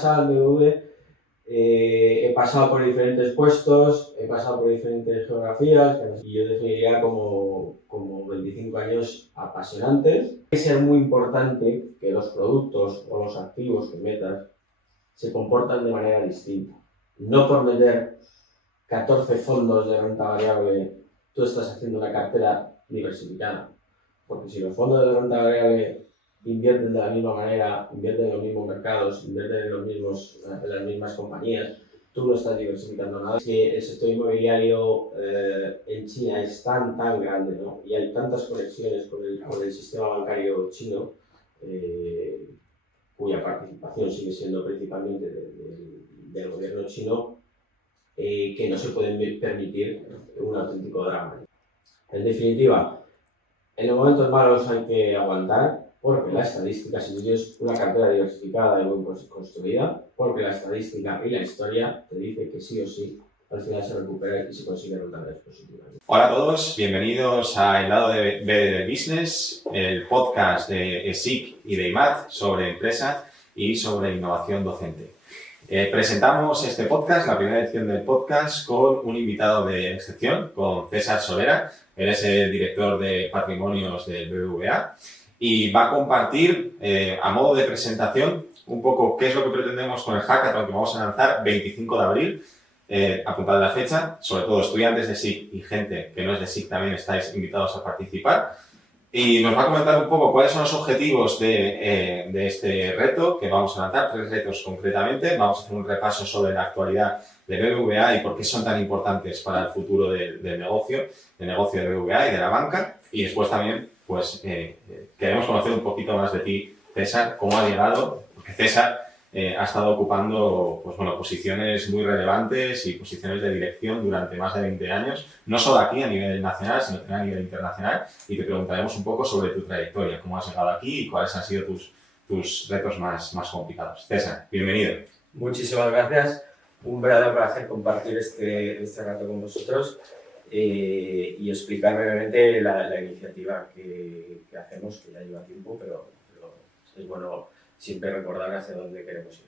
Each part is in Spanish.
casa al BBV, he pasado por diferentes puestos, he pasado por diferentes geografías y yo definiría como 25 años apasionantes. Es ser muy importante que los productos o los activos que metas se comportan de manera distinta. No por meter 14 fondos de renta variable, tú estás haciendo una cartera diversificada. Porque si los fondos de renta variable invierten de la misma manera, invierten en los mismos mercados, invierten en las mismas compañías, tú no estás diversificando nada. Es que el sector inmobiliario en China es tan grande, ¿no? Y hay tantas conexiones con el sistema bancario chino, cuya participación sigue siendo principalmente del gobierno chino, que no se pueden permitir un auténtico drama. En definitiva, en los momentos malos hay que aguantar, porque la estadística, si tienes una cartera diversificada y bien construida, porque la estadística y la historia te dice que sí o sí al final se recupera y se consigue rentabilidades positivas. Hola a todos, bienvenidos a El Lado B de Business, el podcast de ESIC y de IMAD sobre empresa y sobre innovación docente. Presentamos este podcast, la primera edición del podcast, con un invitado de excepción, con César Solera. Él es el director de patrimonios del BBVA y va a compartir, a modo de presentación, un poco qué es lo que pretendemos con el hackathon que vamos a lanzar 25 de abril. Apuntad la fecha, sobre todo estudiantes de SIC y gente que no es de SIC también estáis invitados a participar. Y nos va a comentar un poco cuáles son los objetivos de este reto que vamos a lanzar, 3 retos concretamente. Vamos a hacer un repaso sobre la actualidad de BBVA y por qué son tan importantes para el futuro del negocio de BBVA y de la banca. Y después también, pues, queremos conocer un poquito más de ti, César, cómo ha llegado, porque César ha estado ocupando pues, bueno, posiciones muy relevantes y posiciones de dirección durante más de 20 años, no solo aquí a nivel nacional, sino también a nivel internacional, y te preguntaremos un poco sobre tu trayectoria, cómo has llegado aquí y cuáles han sido tus retos más complicados. César, bienvenido. Muchísimas gracias. Un verdadero placer compartir este rato con vosotros y explicar brevemente la iniciativa que hacemos, que ya lleva tiempo, pero es bueno siempre recordar hacia dónde queremos ir.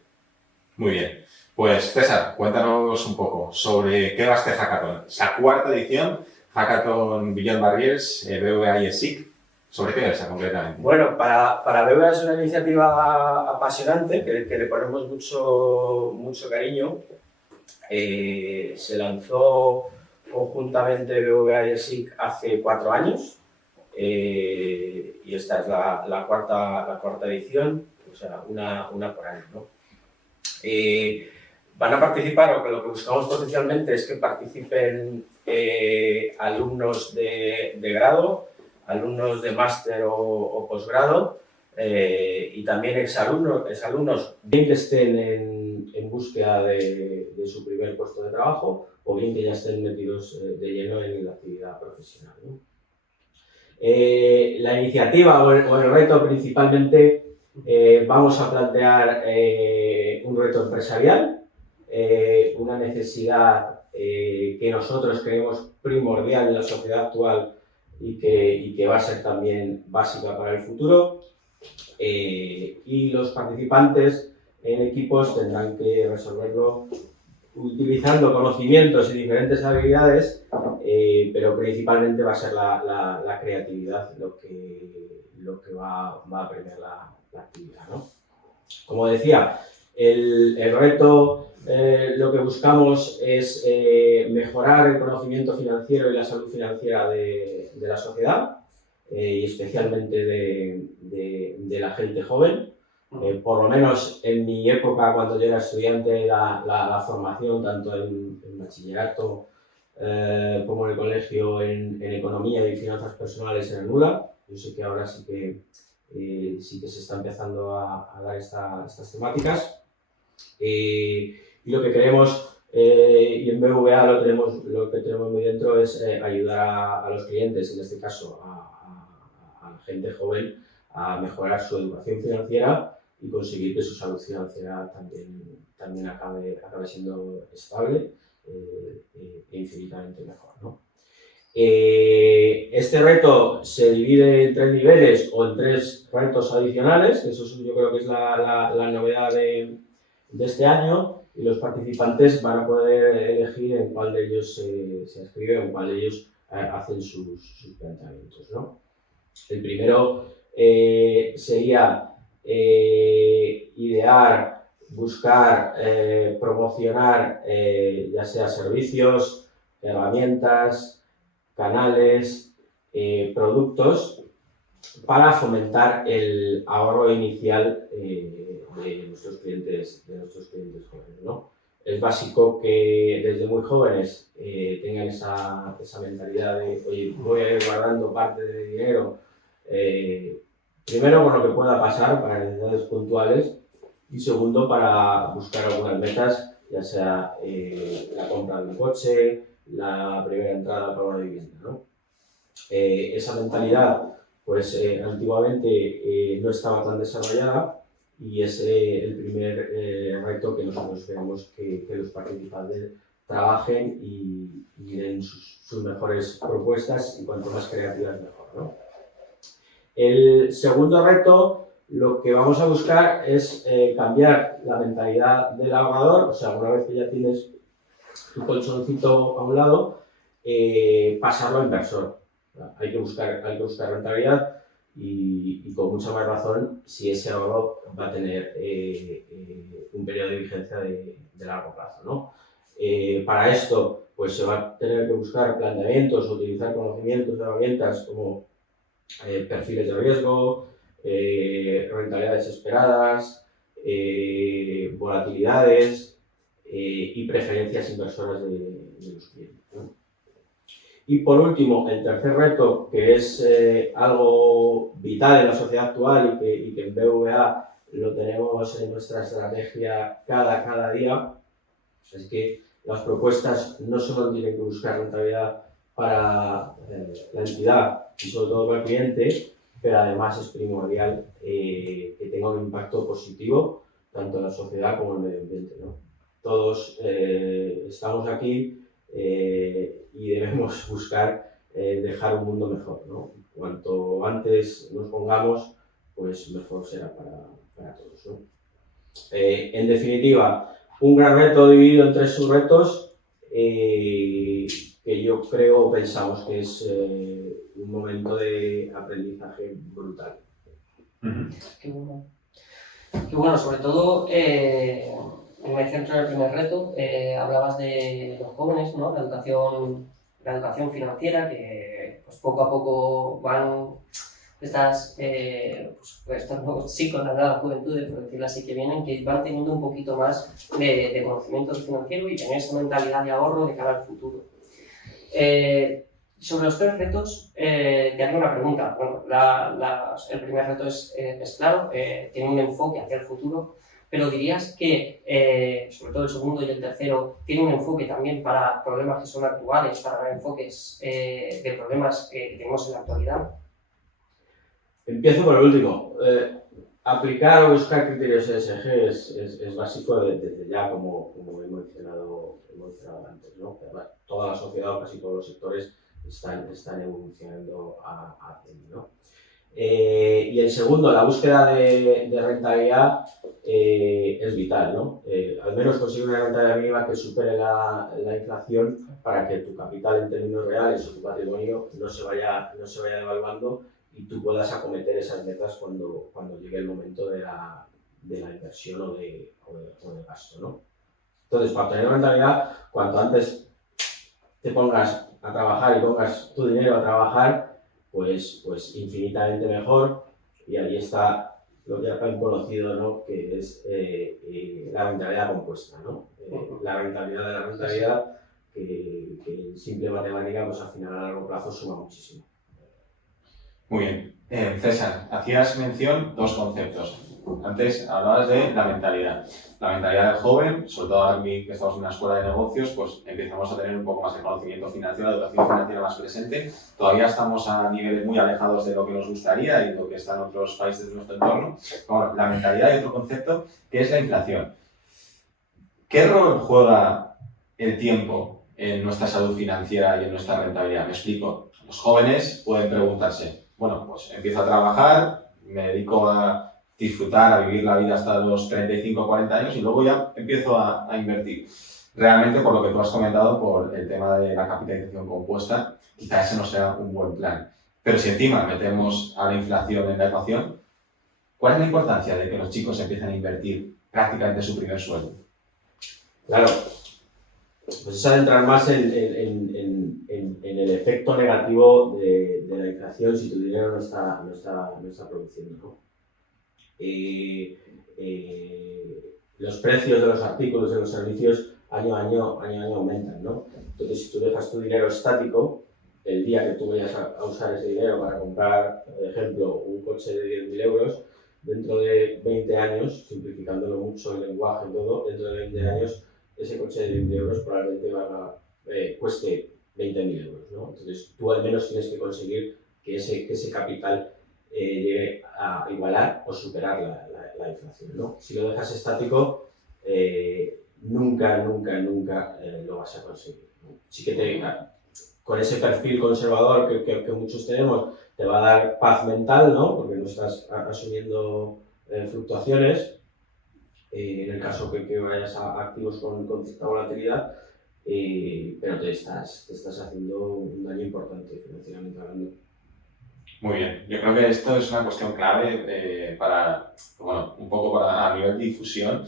Muy bien. Pues César, cuéntanos un poco sobre qué va este hackathon. Es la 4ª edición, Hackathon Beyond Barriers, BBVA y ESIC. ¿Sobre qué es concretamente? Bueno, para BBVA es una iniciativa apasionante que le ponemos mucho cariño. Se lanzó conjuntamente BBVA y ESIC hace 4 años y esta es la cuarta edición. O sea, una por año, ¿no? Van a participar, o lo que buscamos potencialmente es que participen alumnos de grado, alumnos de máster o posgrado y también exalumnos, bien que estén en búsqueda de su primer puesto de trabajo o bien que ya estén metidos de lleno en la actividad profesional, ¿no? La iniciativa o el reto principalmente vamos a plantear un reto empresarial, una necesidad que nosotros creemos primordial en la sociedad actual y que va a ser también básica para el futuro. Y los participantes en equipos tendrán que resolverlo utilizando conocimientos y diferentes habilidades, pero principalmente va a ser la creatividad lo que va a premiar la actividad, ¿no? Como decía, el reto, lo que buscamos es mejorar el conocimiento financiero y la salud financiera de la sociedad y especialmente de la gente joven. Por lo menos en mi época, cuando yo era estudiante, la formación tanto en bachillerato como en el colegio en economía y finanzas personales era nula. Yo sé que ahora sí que se está empezando a dar estas temáticas. Y lo que queremos, y en BBVA lo que tenemos muy dentro es ayudar a los clientes, en este caso a la gente joven, a mejorar su educación financiera y conseguir que su salud financiera también acabe siendo estable e infinitamente mejor, ¿no? Este reto se divide en 3 niveles o en 3 retos adicionales, eso yo creo que es la novedad de de este año y los participantes van a poder elegir en cuál de ellos se inscribe o en cuál de ellos hacen sus planteamientos, ¿no? El primero sería idear, buscar, promocionar ya sea servicios, herramientas, canales, productos para fomentar el ahorro inicial de nuestros clientes jóvenes, ¿no? Es básico que desde muy jóvenes tengan esa mentalidad de, oye, voy a ir guardando parte de dinero, primero por lo que pueda pasar para necesidades puntuales y segundo para buscar algunas metas, ya sea la compra de un coche, la primera entrada para una vivienda, ¿no? Esa mentalidad, pues antiguamente no estaba tan desarrollada y es el primer reto que nosotros queremos que los participantes trabajen y den sus mejores propuestas y cuanto más creativas mejor, ¿no? El segundo reto, lo que vamos a buscar es cambiar la mentalidad del ahorrador, o sea, una vez que ya tienes tu colchoncito a un lado, pasarlo a inversor. Hay que buscar rentabilidad y con mucha más razón si ese ahorro va a tener un periodo de vigencia de largo plazo, ¿no? Para esto, pues se va a tener que buscar planteamientos, utilizar conocimientos, herramientas como perfiles de riesgo, rentabilidades esperadas, volatilidades y preferencias inversoras de los clientes, ¿no? Y por último, el tercer reto, que es algo vital en la sociedad actual y que en BVA lo tenemos en nuestra estrategia cada día, es que las propuestas no solo tienen que buscar rentabilidad para la entidad y sobre todo para el cliente, pero además es primordial que tenga un impacto positivo tanto en la sociedad como en el medio ambiente, ¿no? Todos estamos aquí y debemos buscar dejar un mundo mejor, ¿no? Cuanto antes nos pongamos, pues mejor será para todos, ¿no? En definitiva, un gran reto dividido en 3 subretos que yo creo, pensamos que es un momento de aprendizaje brutal. Qué bueno. Qué bueno, sobre todo, me centro en el primer reto, hablabas de los jóvenes, ¿no? La educación financiera, que pues, poco a poco van estos nuevos chicos, la nueva juventud, por decirlo así, que vienen, que van teniendo un poquito más de conocimiento financiero y tener esa mentalidad de ahorro de cara al futuro. Sobre los 3 retos, te hago una pregunta. Bueno, el primer reto es claro, tiene un enfoque hacia el futuro, pero dirías que, sobre todo el segundo y el tercero, tiene un enfoque también para problemas que son actuales, para enfoques de problemas que tenemos en la actualidad. Empiezo por el último. Aplicar o buscar criterios ESG es básico desde ya, como he mencionado antes, ¿no? Toda la sociedad o casi todos los sectores están evolucionando hacia ello, ¿no? Y el segundo, la búsqueda de rentabilidad es vital, ¿no? Al menos conseguir una rentabilidad mínima que supere la inflación para que tu capital en términos reales o tu patrimonio no se vaya devaluando y tú puedas acometer esas metas cuando llegue el momento de la inversión o de gasto, ¿no? Entonces, para obtener rentabilidad, cuanto antes te pongas a trabajar y pongas tu dinero a trabajar, pues infinitamente mejor. Y ahí está lo ya tan conocido, ¿no? Que es la rentabilidad compuesta, ¿no? La rentabilidad de la rentabilidad, que en simple matemática, pues al final a largo plazo suma muchísimo. Muy bien. César, hacías mención 2 conceptos. Antes hablabas de la mentalidad. La mentalidad del joven, sobre todo ahora que estamos en una escuela de negocios, pues empezamos a tener un poco más de conocimiento financiero, la educación financiera más presente. Todavía estamos a niveles muy alejados de lo que nos gustaría y lo que está en otros países de nuestro entorno. Bueno, la mentalidad y otro concepto que es la inflación. ¿Qué rol juega el tiempo en nuestra salud financiera y en nuestra rentabilidad? Me explico. Los jóvenes pueden preguntarse, bueno, pues empiezo a trabajar, me dedico a disfrutar, a vivir la vida hasta los 35 o 40 años y luego ya empiezo a invertir. Realmente, por lo que tú has comentado, por el tema de la capitalización compuesta, quizás ese no sea un buen plan. Pero si encima metemos a la inflación en la ecuación, ¿cuál es la importancia de que los chicos empiecen a invertir prácticamente su primer sueldo? Claro, pues es adentrar más en el efecto negativo de la inflación si tu dinero no está produciendo, ¿no? Los precios de los artículos, de los servicios, año a año aumentan, ¿no? Entonces, si tú dejas tu dinero estático, el día que tú vayas a usar ese dinero para comprar, por ejemplo, un coche de 10.000 euros, dentro de 20 años, simplificándolo mucho el lenguaje y todo, dentro de 20 años, ese coche de 10.000 euros probablemente cueste 20.000 euros, ¿no? Entonces, tú al menos tienes que conseguir que ese capital llegue a igualar o superar la inflación, ¿no? Si lo dejas estático, nunca lo vas a conseguir, ¿no? Sí que con ese perfil conservador que muchos tenemos, te va a dar paz mental, ¿no? Porque no estás asumiendo fluctuaciones, en el caso que vayas a activos con cierta volatilidad, pero te estás haciendo un daño importante financieramente hablando. Muy bien, yo creo que esto es una cuestión clave para, bueno, un poco a nivel de difusión,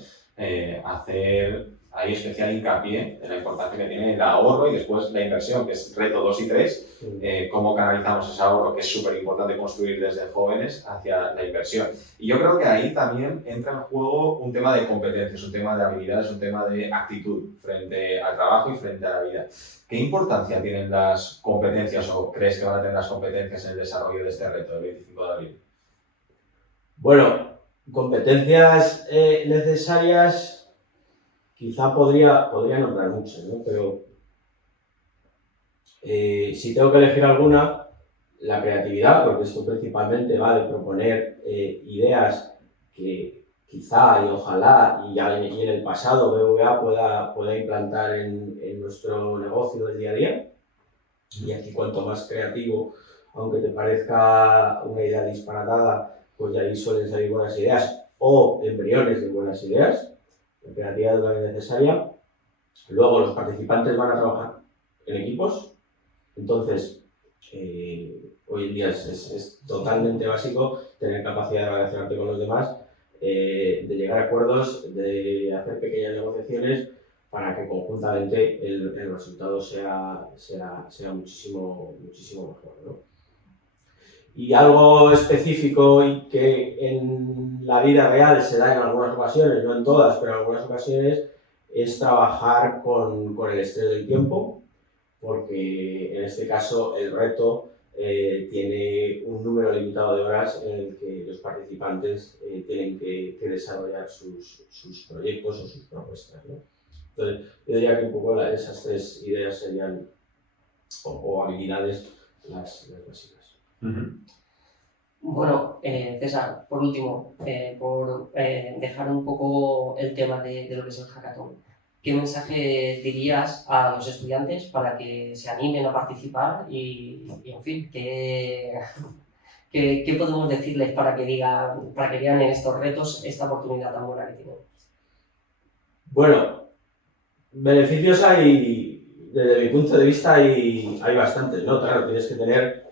hacer ahí especial hincapié en la importancia que tiene el ahorro y después la inversión, que es reto 2 y 3, cómo canalizamos ese ahorro, que es súper importante construir desde jóvenes, hacia la inversión. Y yo creo que ahí también entra en juego un tema de competencias, un tema de habilidades, un tema de actitud frente al trabajo y frente a la vida. ¿Qué importancia tienen las competencias o crees que van a tener las competencias en el desarrollo de este reto del 25 de abril? Bueno, competencias necesarias, quizá podría nombrar muchas, ¿no? Pero si tengo que elegir alguna, la creatividad, porque esto principalmente va de proponer ideas que quizá y ojalá y en el pasado BVA pueda implantar en nuestro negocio del día a día. Y aquí cuanto más creativo, aunque te parezca una idea disparatada, pues de ahí suelen salir buenas ideas o embriones de buenas ideas. La creatividad es la necesaria. Luego los participantes van a trabajar en equipos, entonces hoy en día es totalmente básico tener capacidad de relacionarte con los demás, de llegar a acuerdos, de hacer pequeñas negociaciones para que conjuntamente el resultado sea muchísimo mejor, ¿no? Y algo específico y que en la vida real se da en algunas ocasiones, no en todas, pero en algunas ocasiones, es trabajar con el estrés del tiempo, porque en este caso el reto tiene un número limitado de horas en el que los participantes tienen que desarrollar sus proyectos o sus propuestas, ¿no? Entonces, yo diría que un poco esas tres ideas serían, o habilidades, las básicas. Bueno, César, por último, por dejar un poco el tema de lo que es el hackathon, ¿qué mensaje dirías a los estudiantes para que se animen a participar y en fin, ¿qué podemos decirles para que vean en estos retos esta oportunidad tan buena que tienen? Bueno, beneficios desde mi punto de vista hay bastantes, ¿no? Claro, tienes que tener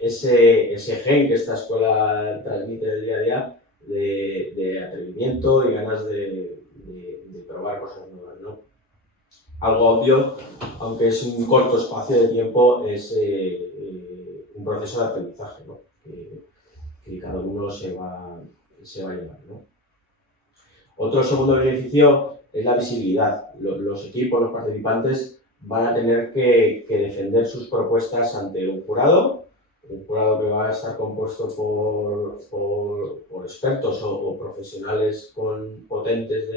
ese gen que esta escuela transmite del día a día de atrevimiento y ganas de probar cosas nuevas, ¿no? Algo obvio, aunque es un corto espacio de tiempo, es un proceso de aprendizaje, ¿no? Que cada uno se va a llevar, ¿no? Otro segundo beneficio es la visibilidad. Los equipos, los participantes van a tener que defender sus propuestas ante un jurado que va a estar compuesto por expertos o profesionales potentes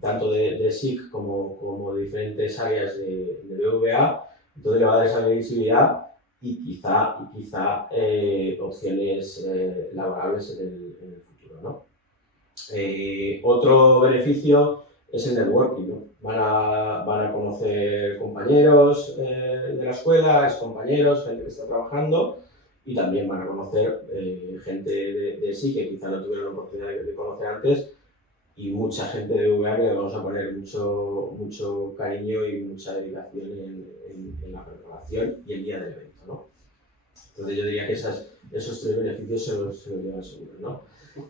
tanto de SIC como de diferentes áreas de BVA. Entonces le va a dar esa visibilidad y quizá opciones laborables en el futuro, ¿no? Otro beneficio es el networking, ¿no? Van a conocer compañeros de la escuela, excompañeros, gente que está trabajando, y también van a conocer gente de sí que quizá no tuvieron la oportunidad de conocer antes, y mucha gente de VA que le vamos a poner mucho cariño y mucha dedicación en la preparación y el día del evento, ¿no? Entonces yo diría que esos 3 beneficios se los llevan seguro, ¿no?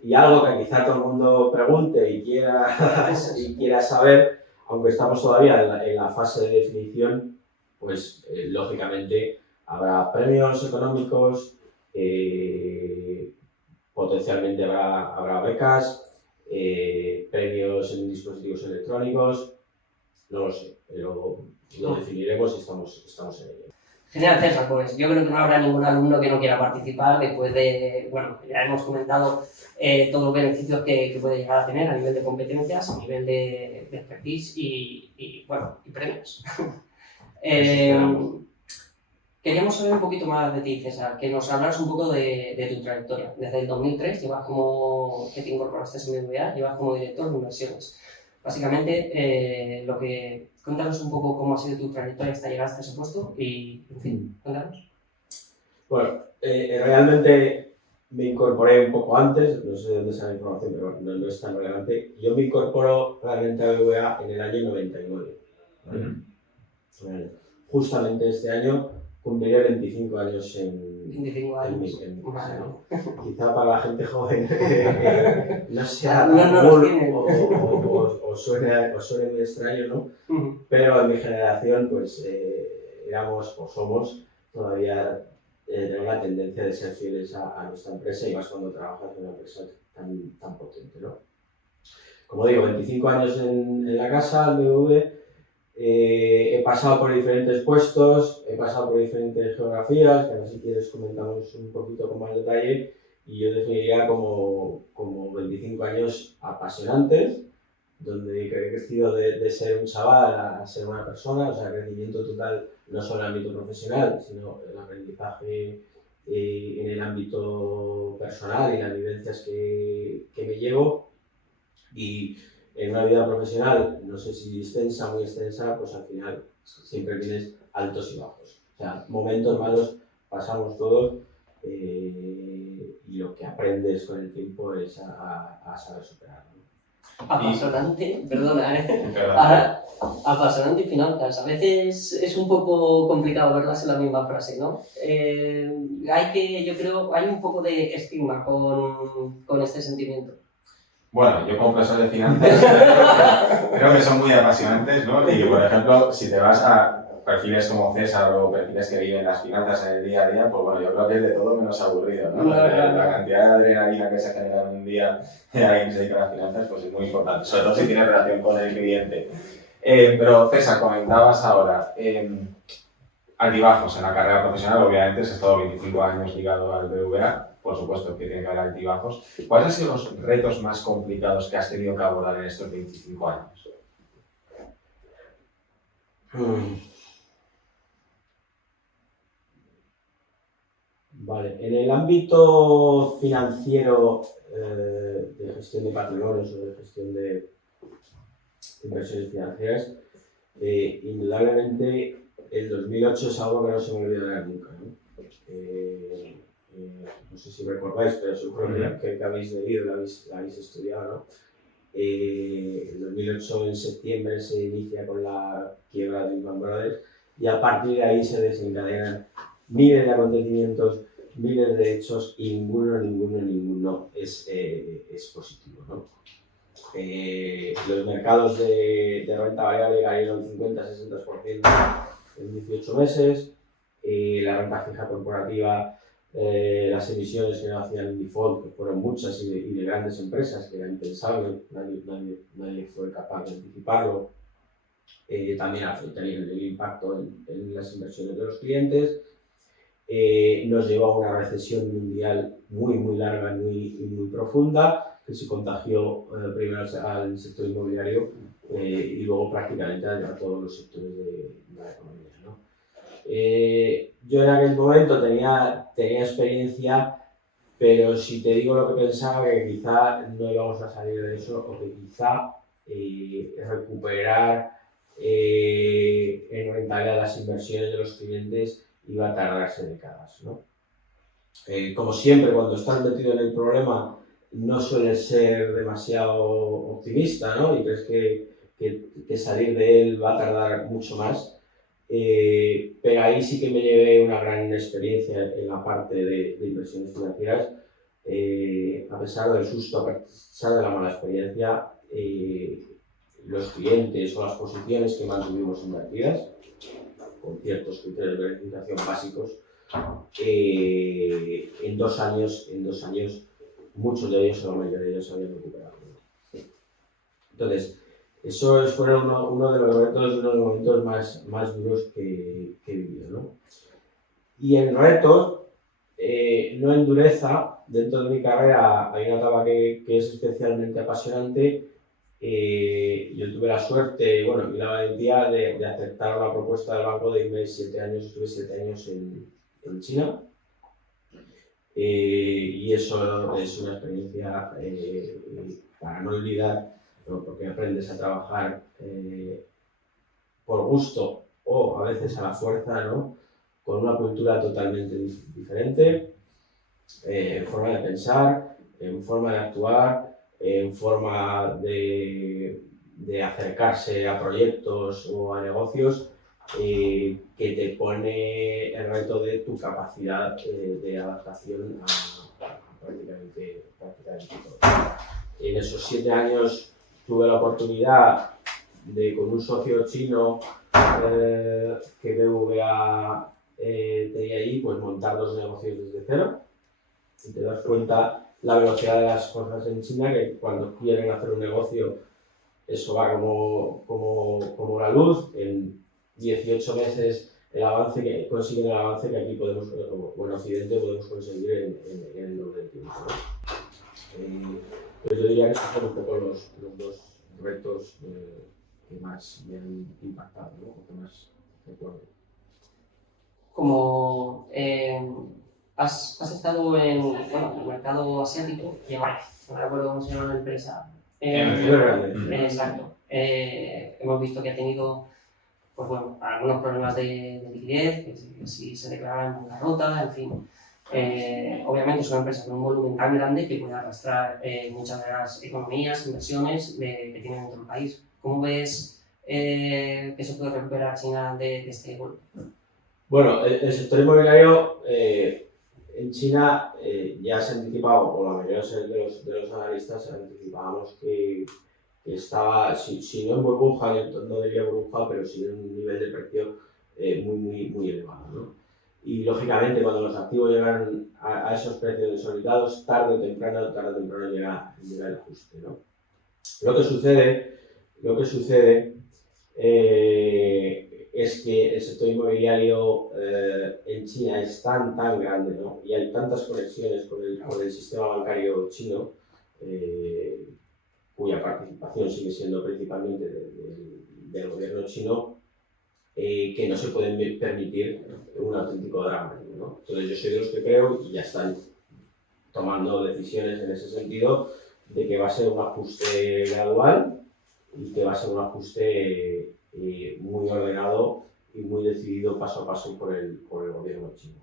Y algo que quizá todo el mundo pregunte y quiera saber, aunque estamos todavía en la fase de definición, pues lógicamente habrá premios económicos, potencialmente habrá becas, premios en dispositivos electrónicos, no lo sé, pero lo definiremos y estamos en ello. Genial, César, pues yo creo que no habrá ningún alumno que no quiera participar después de, bueno, ya hemos comentado todos los beneficios que puede llegar a tener a nivel de competencias, a nivel de expertise y premios. Queríamos saber un poquito más de ti, César, que nos hablaras un poco de tu trayectoria. Desde el 2003 que te incorporaste en MBA, llevas como director de inversiones. Básicamente, cuéntanos un poco cómo ha sido tu trayectoria hasta llegar hasta ese puesto y, en fin, cuéntanos. Bueno, realmente me incorporé un poco antes, no sé de dónde sale la información, pero no es tan relevante. Yo me incorporo realmente a BBVA en el año 99. ¿Vale? Justamente este año cumpliré 25 años en 25 años. En mi casa, ¿no? Quizá para la gente joven no sea o suene muy extraño, ¿no? Pero en mi generación pues éramos o somos todavía tenemos la tendencia de ser fieles a nuestra empresa, y más cuando trabajas en una empresa tan potente, ¿no? Como digo, 25 años en la casa, en BBV. He pasado por diferentes puestos, he pasado por diferentes geografías, que ahora si quieres comentamos un poquito con más detalle, y yo definiría como 25 años apasionantes, donde he crecido de ser un chaval a ser una persona, o sea, crecimiento total, no solo en el ámbito profesional, sino el aprendizaje en el ámbito personal y las vivencias que me llevo. Y en una vida profesional, no sé si extensa, muy extensa, pues al final siempre tienes altos y bajos. O sea, momentos malos pasamos todos, y lo que aprendes con el tiempo es a saber superarlo. Apasionante, perdona, Ahora, apasionante y finanzas. A veces es un poco complicado verlas en la misma frase, ¿no? Yo creo, hay un poco de estigma con este sentimiento. Bueno, yo como profesor de finanzas creo que son muy apasionantes, ¿no? Y, por ejemplo, si te vas a perfiles como César o perfiles que viven las finanzas en el día a día, pues bueno, yo creo que es de todo menos aburrido, ¿no? La cantidad de adrenalina que se genera en un día de alguien que se dedica a las finanzas, pues es muy importante, sobre todo si tiene relación con el cliente. Pero César, comentabas ahora, altibajos en la carrera profesional, obviamente has estado 25 años ligado al BBVA, por supuesto que tiene que haber altibajos. ¿Cuáles han sido los retos más complicados que has tenido que abordar en estos 25 años? Vale, en el ámbito financiero, de gestión de patrimonios o de gestión de inversiones financieras, indudablemente el 2008 es algo que no se me olvidará nunca, ¿no? No sé si recordáis, pero seguro que habéis leído, lo habéis estudiado, ¿no? El 2008 en septiembre se inicia con la quiebra de Lehman Brothers, y a partir de ahí se desencadenan miles de acontecimientos, miles de hechos, y ninguno es positivo, ¿no? Los mercados de renta variable cayeron 50-60% en 18 meses, la renta fija corporativa, las emisiones que no hacían default, que fueron muchas y de grandes empresas, que era impensable, nadie fue capaz de anticiparlo, también afectaría el impacto en las inversiones de los clientes. Nos llevó a una recesión mundial muy larga y muy profunda, que se contagió primero al sector inmobiliario y luego prácticamente a todos los sectores de la economía, ¿no? Yo en aquel momento tenía experiencia, pero si te digo lo que pensaba, que quizá no íbamos a salir de eso, o que quizá recuperar en rentabilidad las inversiones de los clientes iba a tardarse décadas, ¿no? Como siempre, cuando estás metido en el problema, no sueles ser demasiado optimista, ¿no? Y crees que salir de él va a tardar mucho más. Pero ahí sí que me llevé una gran experiencia en la parte de inversiones financieras. A pesar del susto, a pesar de la mala experiencia, los clientes o las posiciones que mantuvimos invertidas, con ciertos criterios de verificación básicos, en 2 años, muchos de ellos, o la mayoría de ellos, se habían recuperado. Entonces, eso fue uno de los retos y uno de los momentos más duros que he vivido, ¿no? Y en retos, no en dureza, dentro de mi carrera hay una etapa que es especialmente apasionante. Yo tuve la suerte, y la valentía de aceptar la propuesta del banco de irme 7 años, estuve 7 años en China. Y eso es una experiencia para no olvidar, ¿no? Porque aprendes a trabajar por gusto o a veces a la fuerza, ¿no? Con una cultura totalmente diferente, en forma de pensar, en forma de actuar, en forma de acercarse a proyectos o a negocios, que te pone el reto de tu capacidad de adaptación a prácticamente todo. En esos 7 años tuve la oportunidad de, con un socio chino que BBVA tenía ahí, pues montar 2 negocios desde cero. Y te das cuenta la velocidad de las cosas en China, que cuando quieren hacer un negocio, eso va como la luz. En 18 meses consiguen el avance que aquí podemos, o en Occidente podemos conseguir en el doble de tiempo, ¿no? Pues yo diría que estos son un poco los 2 retos que más me han impactado, ¿no? O que más recuerdo. Como has estado en el mercado asiático, no recuerdo cómo se llama la empresa. Exacto. Hemos visto que ha tenido algunos problemas de liquidez, que si se declara en bancarrota, en fin. Obviamente es una empresa con un volumen tan grande que puede arrastrar muchas de las economías, inversiones que tienen dentro del país. ¿Cómo ves que se puede recuperar China de este golpe? Bueno, el sector inmobiliario en China ya se ha anticipado, o la mayoría de los analistas anticipábamos que estaba, si no en burbuja, no diría burbuja, pero sí en un nivel de precio muy elevado, ¿no? Y lógicamente cuando los activos llegan a esos precios consolidados, tarde o temprano llega el ajuste, ¿no? Lo que sucede es que el sector inmobiliario en China es tan grande, ¿no? Y hay tantas conexiones con el sistema bancario chino, cuya participación sigue siendo principalmente del gobierno chino, que no se pueden permitir un auténtico drama, ¿no? Entonces yo soy de los que creo, y ya están tomando decisiones en ese sentido, de que va a ser un ajuste gradual y que va a ser un ajuste muy ordenado y muy decidido paso a paso por el gobierno chino.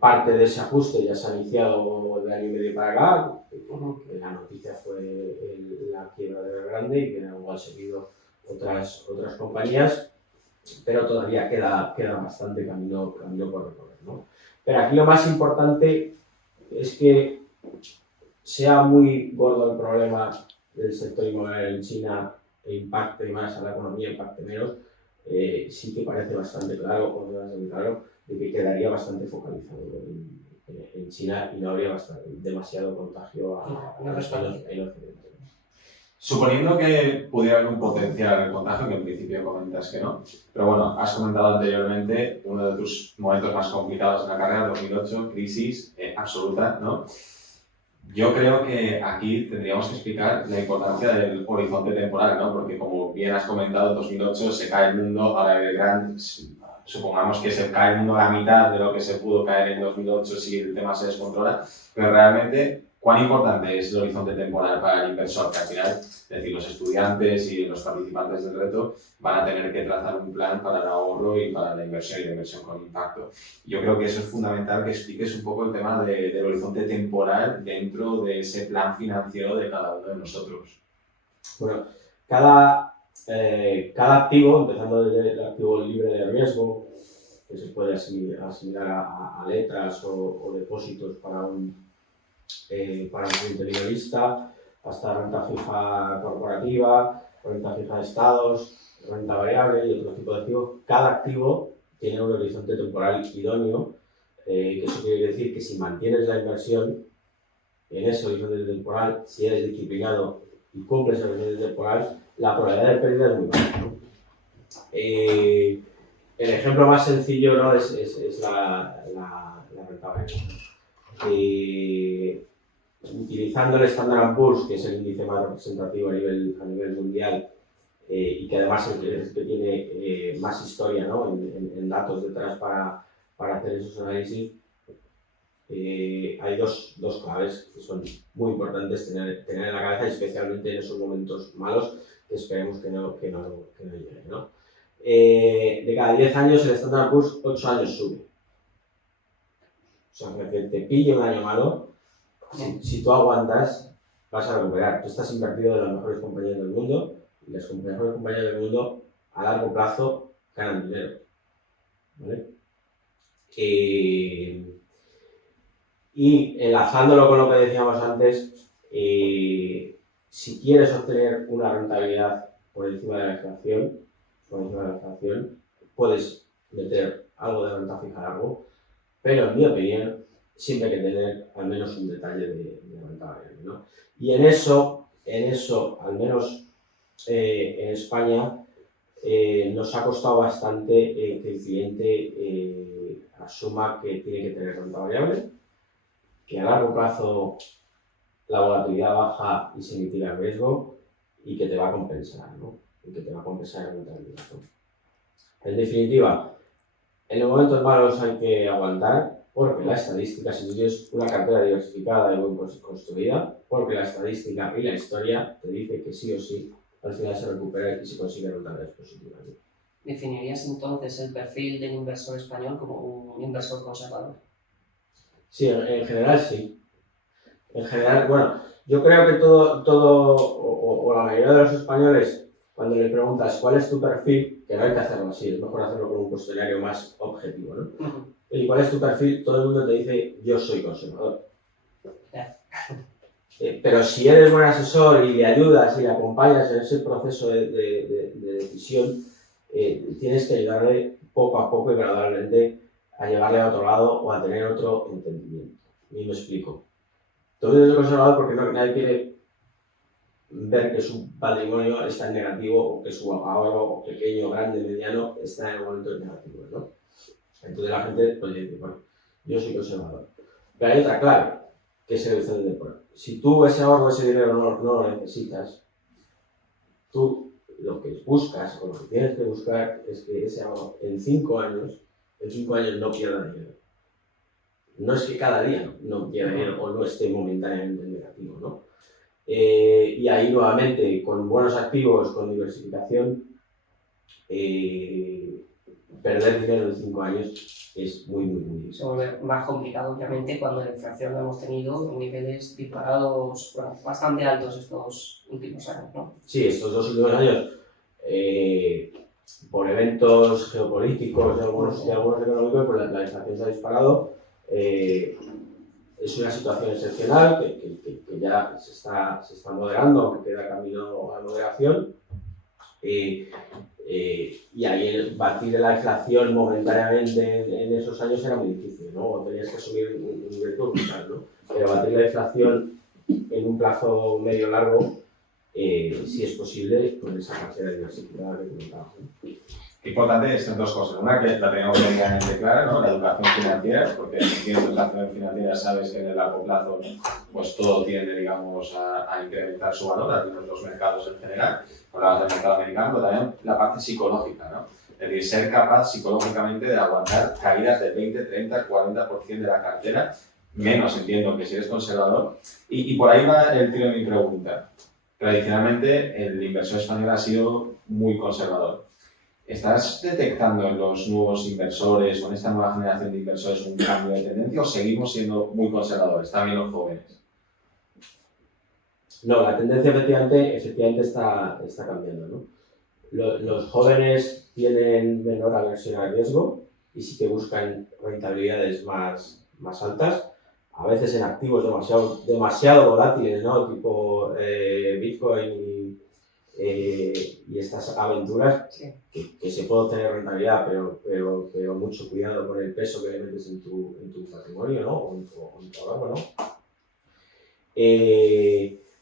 Parte de ese ajuste ya se ha iniciado de año y medio para acá, que la noticia fue la quiebra de Evergrande y que luego han seguido otras compañías, pero todavía queda bastante camino por recorrer, ¿no? Pero aquí lo más importante es que sea muy gordo el problema del sector inmobiliario en China e impacte más a la economía, impacte menos, sí que parece bastante claro, de que quedaría bastante focalizado en China y no habría demasiado contagio en Occidente. Suponiendo que pudiera haber un potencial contagio, que en principio comentas que no, pero bueno, has comentado anteriormente uno de tus momentos más complicados en la carrera, 2008, crisis absoluta, ¿no? Yo creo que aquí tendríamos que explicar la importancia del horizonte temporal, ¿no? Porque como bien has comentado, en 2008 se cae el mundo, ahora supongamos que se cae el mundo a la mitad de lo que se pudo caer en 2008 si el tema se descontrola, pero realmente ¿Cuán importante es el horizonte temporal para el inversor? Que al final, es decir, los estudiantes y los participantes del reto van a tener que trazar un plan para el ahorro y para la inversión y la inversión con impacto. Yo creo que eso es fundamental, que expliques un poco el tema del horizonte temporal dentro de ese plan financiero de cada uno de nosotros. Bueno, cada activo, empezando desde el activo libre de riesgo, que se puede asimilar a letras o depósitos para un cliente minorista, hasta renta fija corporativa, renta fija de estados, renta variable y otro tipo de activos. Cada activo tiene un horizonte temporal idóneo, que eso quiere decir que si mantienes la inversión en ese horizonte temporal, si eres disciplinado y cumples el horizonte temporal, la probabilidad de pérdida es muy baja. El ejemplo más sencillo, ¿no? es la renta variable. Utilizando el Standard & Poor's, que es el índice más representativo a nivel mundial, y que además es el que tiene más historia, ¿no? en datos detrás para hacer esos análisis, hay dos claves que son muy importantes tener en la cabeza, especialmente en esos momentos malos que esperemos que no lleguen, ¿no? De cada 10 años el Standard & Poor's 8 años sube. O sea, que te pille un año malo, si tú aguantas, vas a recuperar. Tú estás invertido en las mejores compañías del mundo y las mejores compañías del mundo a largo plazo ganan dinero, ¿vale? Y enlazándolo con lo que decíamos antes, si quieres obtener una rentabilidad por encima de la inflación, puedes meter algo de renta fija largo, pero en mi opinión siempre hay que tener al menos un detalle de renta variable, ¿no? Y en eso, al menos en España, nos ha costado bastante que el cliente asuma que tiene que tener renta variable, que a largo plazo la volatilidad baja y se mitiga el riesgo y que te va a compensar, ¿no? Y que te va a compensar la rentabilidad, ¿no? En definitiva, en los momentos malos hay que aguantar, porque la estadística, si tú tienes una cartera diversificada y bien construida, porque la estadística y la historia te dice que sí o sí al final se recupera y se consigue rentabilidades positivas, ¿no? ¿Definirías entonces el perfil del inversor español como un inversor conservador? Sí, en general sí. En general, bueno, yo creo que todo o la mayoría de los españoles, cuando le preguntas cuál es tu perfil, que no hay que hacerlo así, es mejor hacerlo con un cuestionario más objetivo, ¿no? ¿Y cuál es tu perfil? Todo el mundo te dice, yo soy conservador. Pero si eres buen asesor y le ayudas y le acompañas en ese proceso de decisión, tienes que ayudarle poco a poco y gradualmente a llevarle a otro lado o a tener otro entendimiento. Y me explico. Todo el mundo es conservador porque nadie quiere ver que su patrimonio está en negativo o que su ahorro pequeño, grande, mediano está en momentos negativos, ¿no? Entonces la gente pues dice, bueno, yo soy conservador. Pero hay otra clave, que es el horizonte temporal. Si tú ese ahorro, ese dinero no lo necesitas, tú lo que buscas o lo que tienes que buscar es que ese ahorro en 5 años no pierda dinero. No es que cada día no pierda dinero o no esté momentáneamente en negativo, ¿no? Y ahí nuevamente, con buenos activos, con diversificación, perder dinero en 5 años es muy difícil. Se vuelve más complicado, obviamente, cuando la inflación la hemos tenido en niveles disparados, bueno, bastante altos estos últimos años, ¿no? Sí, estos 2 últimos años, por eventos geopolíticos y algunos económicos, pues la inflación se ha disparado. Es una situación excepcional que ya se está moderando, aunque queda camino a moderación. Y ahí batir la inflación momentáneamente en esos años era muy difícil, ¿no? O tenías que subir un nivel brutal, ¿no? Pero batir la inflación en un plazo medio largo, si es posible, con esa cartera diversificada que comentaba, ¿no? Importante son 2 cosas. Una, que la tenemos medianamente clara, ¿no? La educación financiera, porque si tienes educación financiera sabes que en el largo plazo pues todo tiende, digamos, a incrementar su valor, al menos los mercados en general. Hablabas del mercado americano, pero también la parte psicológica, ¿no? Es decir, ser capaz psicológicamente de aguantar caídas del 20, 30, 40% de la cartera menos entiendo que si eres conservador. Y por ahí va el tiro de mi pregunta. Tradicionalmente, el inversor español ha sido muy conservador. ¿Estás detectando en los nuevos inversores o en esta nueva generación de inversores un cambio de tendencia o seguimos siendo muy conservadores, también los jóvenes? No, la tendencia efectivamente está cambiando, ¿no? Los jóvenes tienen menor aversión al riesgo y sí que buscan rentabilidades más altas, a veces en activos demasiado volátiles, ¿no? Tipo Bitcoin y estas aventuras, Sí. que se puede obtener rentabilidad, pero mucho cuidado con el peso que le metes en tu patrimonio, ¿no? O en tu ahorro, ¿no?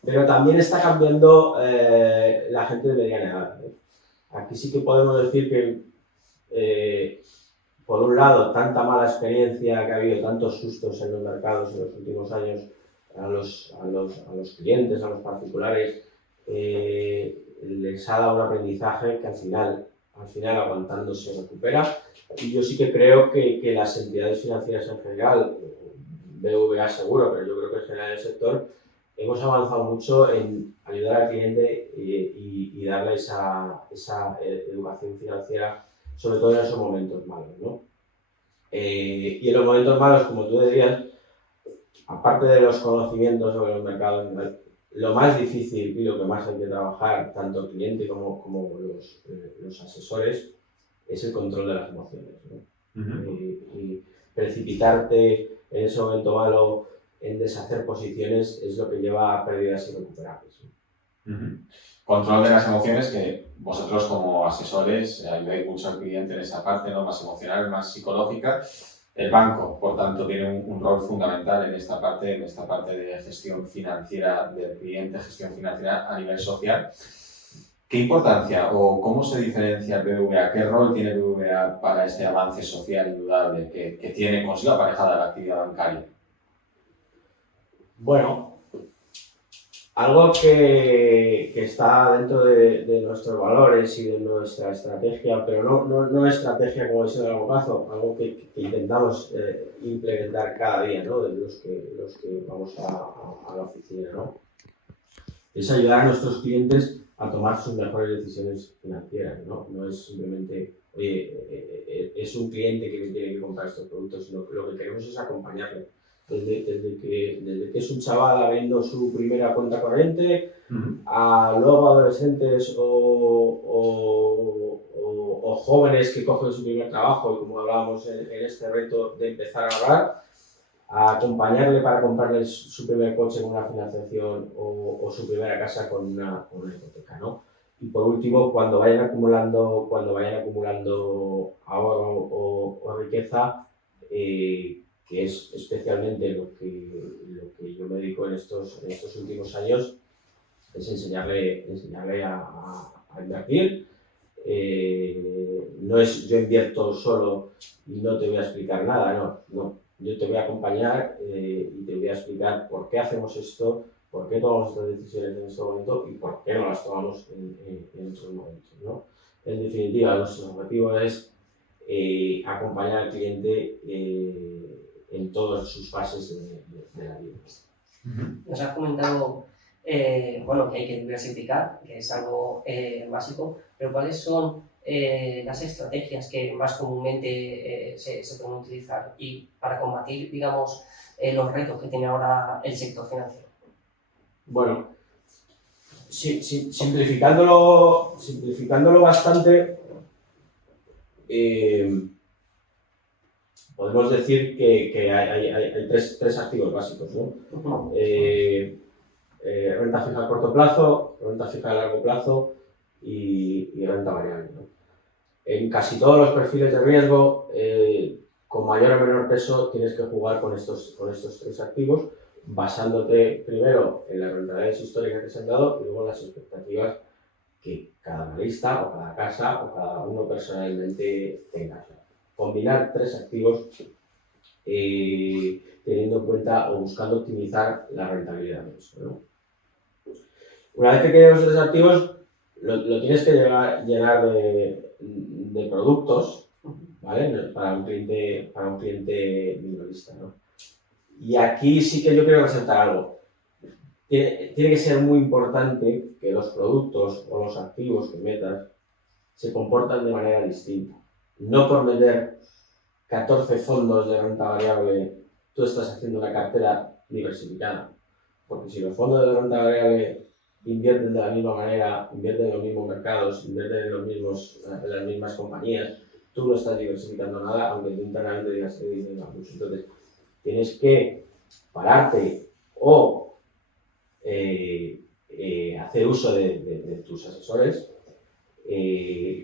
Pero también está cambiando la gente de mediana edad, ¿eh? Aquí sí que podemos decir que, por un lado, tanta mala experiencia que ha habido, tantos sustos en los mercados en los últimos años a los clientes, a los particulares, les ha dado un aprendizaje que al final aguantando se recupera. Y yo sí que creo que las entidades financieras en general, BBVA seguro, pero yo creo que en general el sector, hemos avanzado mucho en ayudar al cliente y darle esa educación financiera, sobre todo en esos momentos malos, ¿no? Y en los momentos malos, como tú decías, aparte de los conocimientos sobre los mercados, lo más difícil y lo que más hay que trabajar, tanto el cliente como los asesores, es el control de las emociones, ¿no? Y precipitarte en ese momento malo en deshacer posiciones es lo que lleva a pérdidas irrecuperables, ¿no? Control de las emociones, que vosotros como asesores ayudáis mucho al cliente en esa parte, ¿no? Más emocional, más psicológica. El banco, por tanto, tiene un rol fundamental en esta parte de gestión financiera del cliente, gestión financiera a nivel social. ¿Qué importancia o cómo se diferencia el BBVA? ¿Qué rol tiene BBVA para este avance social indudable que tiene consigo aparejada la actividad bancaria? Bueno, algo que está dentro de nuestros valores y de nuestra estrategia, pero no estrategia como es en el largo plazo, algo que intentamos implementar cada día, ¿no? De los que vamos a la oficina, ¿no? Es ayudar a nuestros clientes a tomar sus mejores decisiones financieras, ¿no? No es simplemente, oye, es un cliente que tiene que comprar estos productos, sino que lo que queremos es acompañarle. Desde que es un chaval abriendo su primera cuenta corriente, a luego adolescentes o jóvenes que cogen su primer trabajo y, como hablábamos en este reto de empezar a ahorrar, a acompañarle para comprarle su primer coche con una financiación o su primera casa con una hipoteca, ¿no? Y por último, cuando vayan acumulando ahorro o riqueza, que es especialmente lo que yo me dedico en estos últimos años, es enseñarle a invertir. No es yo invierto solo y no te voy a explicar nada, no. Yo te voy a acompañar y te voy a explicar por qué hacemos esto, por qué tomamos estas decisiones en este momento y por qué no las tomamos en otros momentos, ¿no? En definitiva, nuestro objetivo es acompañar al cliente en todas sus fases de la vida. Nos has comentado bueno, que hay que diversificar, que es algo básico, pero ¿cuáles son las estrategias que más comúnmente se pueden utilizar y para combatir, digamos, los retos que tiene ahora el sector financiero? Bueno, simplificándolo bastante, podemos decir que hay tres activos básicos, ¿no? Renta fija a corto plazo, renta fija a largo plazo y renta variable, ¿no? En casi todos los perfiles de riesgo, con mayor o menor peso, tienes que jugar con estos tres activos, basándote primero en las rentabilidades históricas que se han dado y luego en las expectativas que cada analista o cada casa o cada uno personalmente tenga. Combinar tres activos teniendo en cuenta o buscando optimizar la rentabilidad de eso, ¿no? Una vez que tienes los tres activos, lo tienes que llenar de productos, ¿vale? Para un cliente minorista, ¿no? Y aquí sí que yo quiero resaltar algo. Tiene que ser muy importante que los productos o los activos que metas se comportan de manera distinta. No por meter 14 fondos de renta variable, tú estás haciendo una cartera diversificada. Porque si los fondos de renta variable invierten de la misma manera, invierten en los mismos mercados, invierten en las mismas compañías, tú no estás diversificando nada, aunque tú internamente digas que dices, no, pues entonces tienes que pararte o hacer uso de tus asesores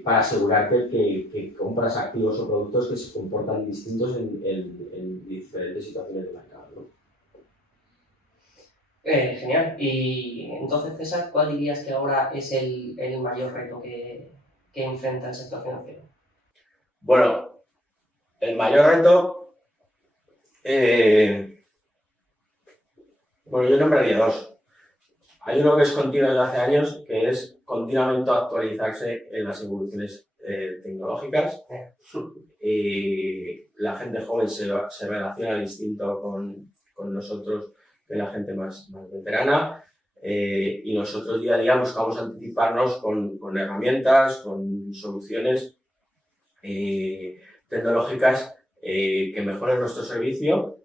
para asegurarte que compras activos o productos que se comportan distintos en diferentes situaciones de mercado, ¿no? Genial. Y entonces, César, ¿cuál dirías que ahora es el mayor reto que enfrenta el sector financiero? Bueno, el mayor reto, bueno, yo nombraría dos. Hay uno que es continuo desde hace años, que es continuamente actualizarse en las evoluciones tecnológicas. La gente joven se relaciona distinto con nosotros que la gente más veterana. Y nosotros día a día buscamos anticiparnos con herramientas, con soluciones tecnológicas que mejoren nuestro servicio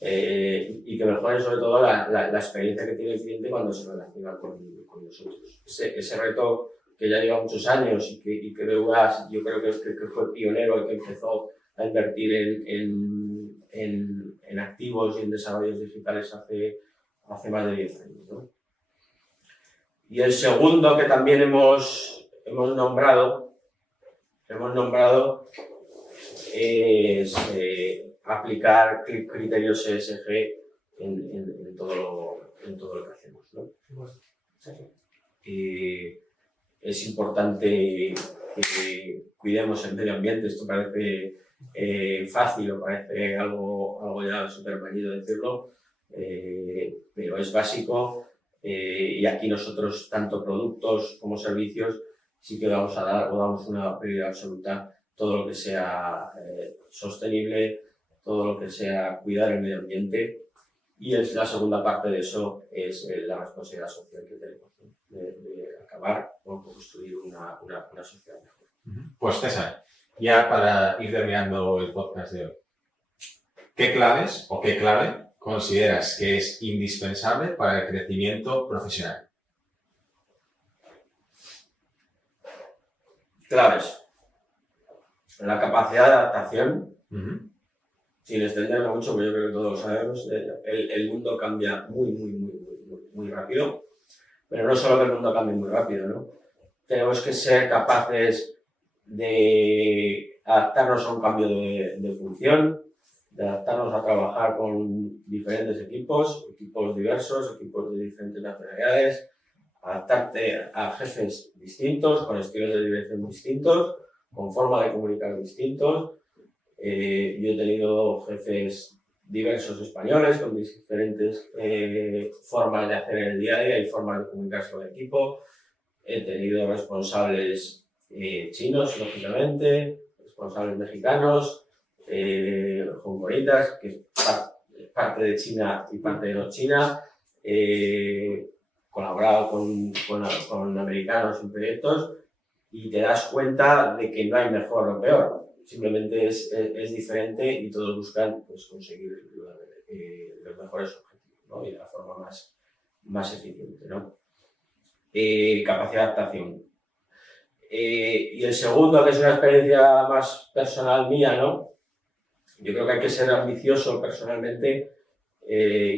y que mejoren sobre todo la experiencia que tiene el cliente cuando se relaciona con nosotros. Ese reto que ya lleva muchos años y que BVA, yo creo que fue pionero, el que empezó a invertir en activos y en desarrollos digitales hace más de 10 años, ¿no? Y el segundo que también hemos nombrado es aplicar criterios ESG en todo lo que hacemos, ¿no? Es importante que cuidemos el medio ambiente. Esto parece fácil o parece algo ya súper manido decirlo, pero es básico. Y aquí nosotros, tanto productos como servicios, sí que vamos a dar o damos una prioridad absoluta todo lo que sea sostenible, todo lo que sea cuidar el medio ambiente. Y la segunda parte de eso es la responsabilidad social que tenemos, ¿no? De acabar o construir una sociedad mejor. Pues César, ya para ir terminando el podcast de hoy, ¿qué claves o qué clave consideras que es indispensable para el crecimiento profesional? Claves. La capacidad de adaptación, sin extenderme mucho, porque yo creo que todos lo sabemos, el mundo cambia muy rápido, pero no solo que el mundo cambie muy rápido, ¿no? Tenemos que ser capaces de adaptarnos a un cambio de función, de adaptarnos a trabajar con diferentes equipos diversos, equipos de diferentes nacionalidades, adaptarte a jefes distintos, con estilos de dirección distintos, con forma de comunicar distintos. Yo he tenido jefes diversos españoles con diferentes formas de hacer el día a día y formas de comunicarse con el equipo. He tenido responsables chinos, lógicamente, responsables mexicanos, hongkonitas, que es parte de China y parte de no China. Colaborado con americanos en proyectos y te das cuenta de que no hay mejor o peor, simplemente es diferente y todos buscan pues, conseguir los mejores objetivos, ¿no? Y de la forma más eficiente, ¿no? Capacidad de adaptación. Y el segundo, que es una experiencia más personal mía, ¿no? Yo creo que hay que ser ambicioso personalmente.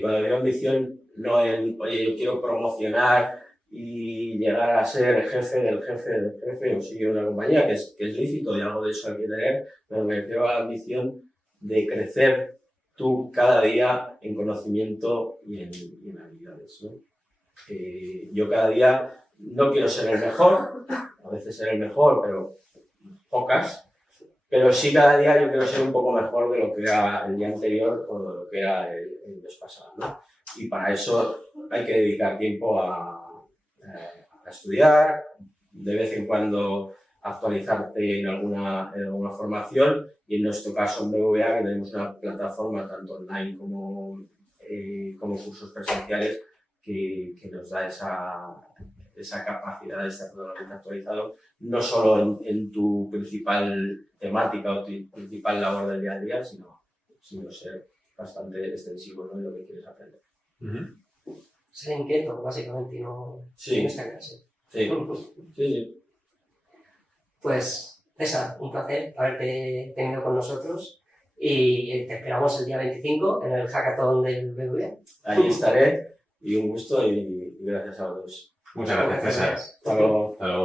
Cuando digo ambición, no en, oye, yo quiero promocionar y llegar a ser jefe del jefe o seguir una compañía, que es lícito y algo de eso hay que tener, pero me refiero a la ambición de crecer tú cada día en conocimiento y en habilidades, ¿no? Yo cada día no quiero ser el mejor, a veces ser el mejor, pero pocas, pero sí cada día yo quiero ser un poco mejor de lo que era el día anterior o de lo que era el mes pasado, ¿no? Y para eso hay que dedicar tiempo a estudiar, de vez en cuando actualizarte en alguna formación, y en nuestro caso en BBVA, que tenemos una plataforma tanto online como cursos presenciales que nos da esa capacidad de estar totalmente actualizado, no solo en tu principal temática o tu principal labor del día a día, sino ser bastante extensivo, ¿no?, en lo que quieres aprender. Ser inquieto, básicamente, y no estancarse. Sí. Pues, César, un placer haberte tenido con nosotros y te esperamos el día 25 en el hackathon del BBVA. Ahí estaré, y un gusto, y gracias a todos. Muchas gracias, César. Hasta luego. Hasta luego.